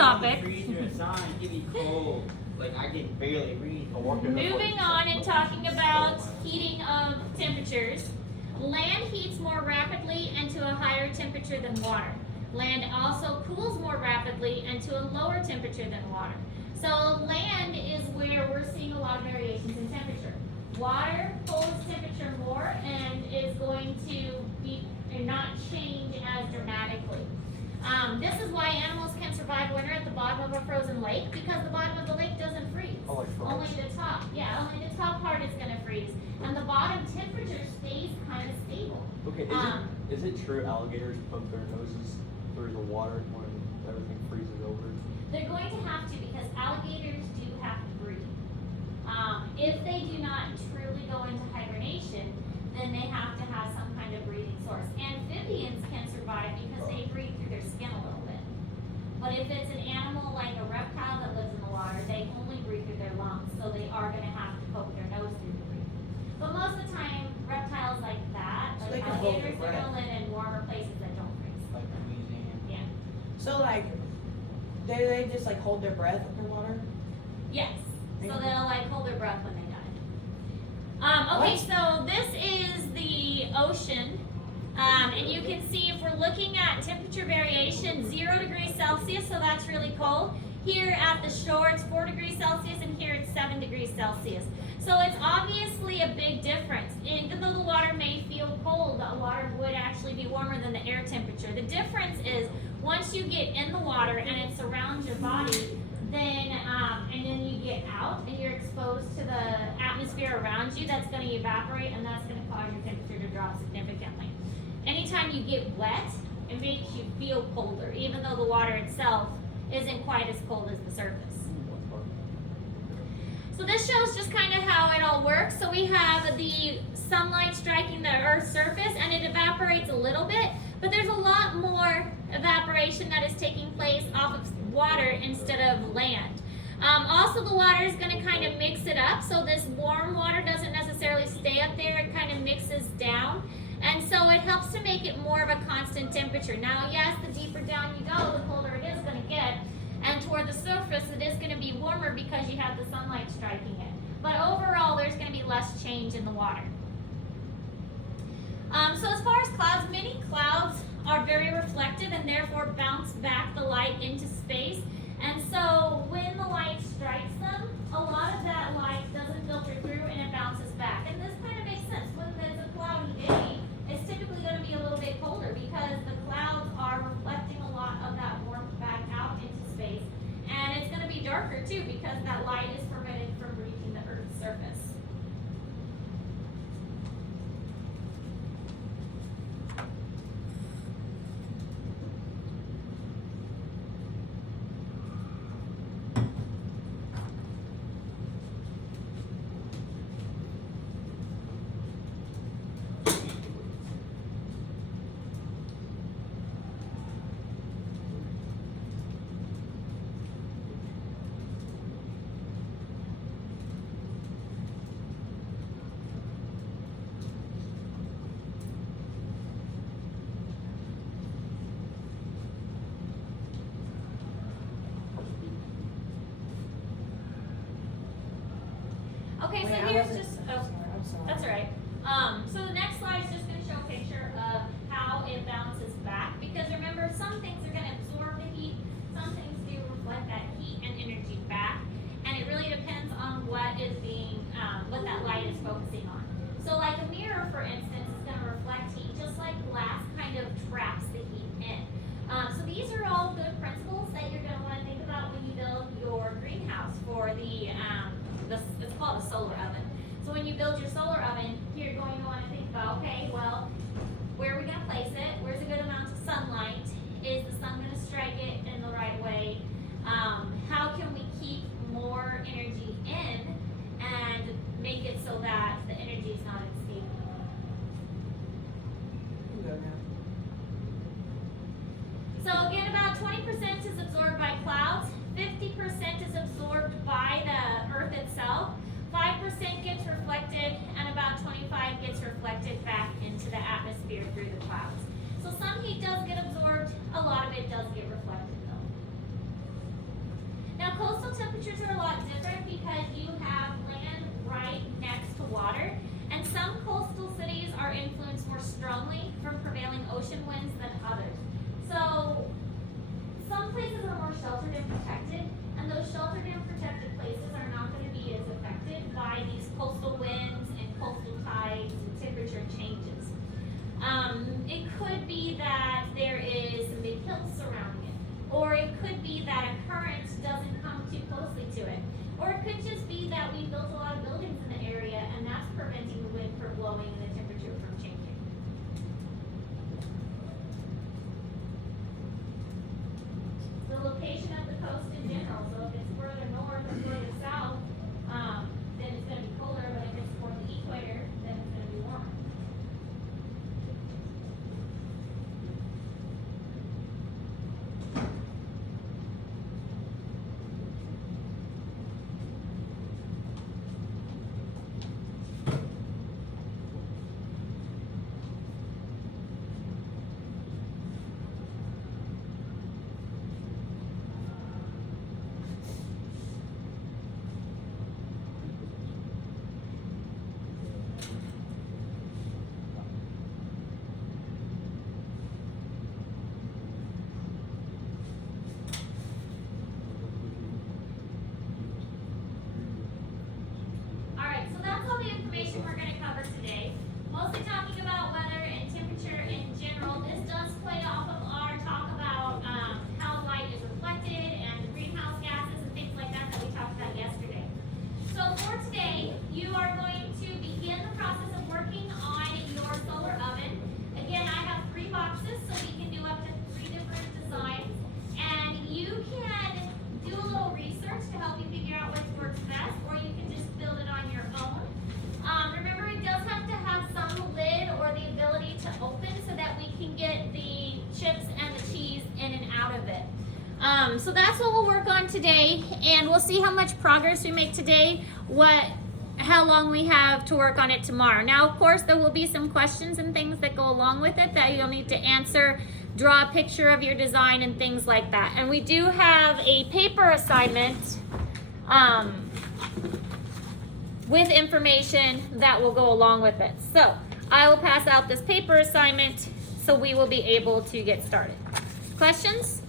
topic. Freeze through the sun, it be cold. Like I can barely breathe. Moving on and talking about heating of temperatures. Land heats more rapidly and to a higher temperature than water. Land also cools more rapidly and to a lower temperature than water. So land is where we're seeing a lot of variations in temperature. Water holds temperature more and is going to be not change as dramatically. This is why animals can survive winter at the bottom of a frozen lake, because the bottom of the lake doesn't freeze. Oh, like Only the top, only the top part is going to freeze, and the bottom temperature stays kind of stable. Okay, is it true alligators poke their noses through the water when everything freezes over? They're going to have to, because alligators do have to breathe. If they do not truly go into hibernation, then they have to have some kind of breathing source. Amphibians can survive because they breathe through their skin a little bit. But if it's an animal like a reptile that lives in the water, they only breathe through their lungs, so they are going to have to poke their nose through to breathe. But most of the time, reptiles like that, like alligators, they're going to live in warmer places that don't freeze. Like a museum. Yeah. So like, do they just like hold their breath underwater? Yes. So they'll like hold their breath when they die. Okay, so this is the ocean. And you can see if we're looking at temperature variation, 0 degrees Celsius, so that's really cold. Here at the shore, it's 4 degrees Celsius, and here it's 7 degrees Celsius. So it's obviously a big difference. Even though the water may feel cold, the water would actually be warmer than the air temperature. The difference is once you get in the water and it surrounds your body, then and then you get out and you're exposed to the atmosphere around you, that's going to evaporate, and that's going to cause your temperature to drop significantly. Anytime you get wet, it makes you feel colder, even though the water itself isn't quite as cold as the surface. So this shows just kind of how it all works. So we have the sunlight striking the Earth's surface, and it evaporates a little bit, but there's a lot more evaporation that is taking place off of water instead of land. Also, the water is going to kind of mix it up, so this warm water doesn't necessarily stay up there. It kind of mixes down, and so it helps to make it more of a constant temperature. Now, yes, the deeper down you go, the colder it is going to get, and toward the surface, it is going to be warmer because you have the sunlight striking it. But overall, there's going to be less change in the water. So as far as clouds, many clouds are very reflective and therefore bounce back the light into space. And so when the light strikes them, a lot of that light doesn't filter through and it bounces back. And this kind of makes sense. When it's a cloudy day, it's typically going to be a little bit colder because the clouds are reflecting a lot of that warmth back out into space. And it's going to be darker too because that light is prevented from reaching the Earth's surface. Okay, so here's just, I'm sorry. that's all right. So the next slide is just going to show a picture of how it bounces back, because remember, some things are going to absorb the heat, some things do reflect that heat and energy back, and it really depends on what is being, what that light is focusing on. So like a mirror, for instance, is going to reflect heat, just like glass kind of traps the heat in. So these are all good principles that you're going to want to think about when you build your greenhouse for it's called a solar oven. So when you build your solar oven, you're going to want to think about, okay, well, where are we going to place it? Where's a good amount of sunlight? Is the sun going to strike it in the right way? How can we keep more energy in and make it so that the energy is not escaping? So again, about 20% is absorbed by clouds, 50% is absorbed by the Earth itself, 5% gets reflected, and about 25% gets reflected back into the atmosphere through the clouds. So some heat does get absorbed, a lot of it does get reflected though. coastal temperatures are a lot different because you have land right next to water, and some coastal cities are influenced more strongly from prevailing ocean winds than others. So some places are more sheltered and protected, and those sheltered and protected places are not going to be as affected by these coastal winds and coastal tides and temperature changes. It could be that there is some big hills surrounding it, or it could be that a current doesn't come too closely to it, or it could just be that we built a lot of buildings in the area and that's preventing the wind from blowing and the temperature from changing. The location of the coast in general, so if it's further north or further south, then it's going to be colder, but if it's toward the equator, then it's going to be warmer. Alright, so that's all the information we're going to cover today. Mostly talking about weather and temperature in general. This does play off of our talk about how light is reflected and the greenhouse gases and things like that that we talked about yesterday. So for today, you are going to begin the process of working on your solar oven. Again, I have 3 boxes, so we can do up to 3 different designs. And you can do a little research to help you figure out which works best, or you can just build it on your own. Remember, it does have to have some lid or the ability to open so that we can get the chips and the cheese in and out of it. So that's what we'll work on today, and we'll see how much progress we make today, how long we have to work on it tomorrow. Now, of course, there will be some questions and things that go along with it that you'll need to answer, draw a picture of your design and things like that. And we do have a paper assignment with information that will go along with it. So I will pass out this paper assignment so we will be able to get started. Questions?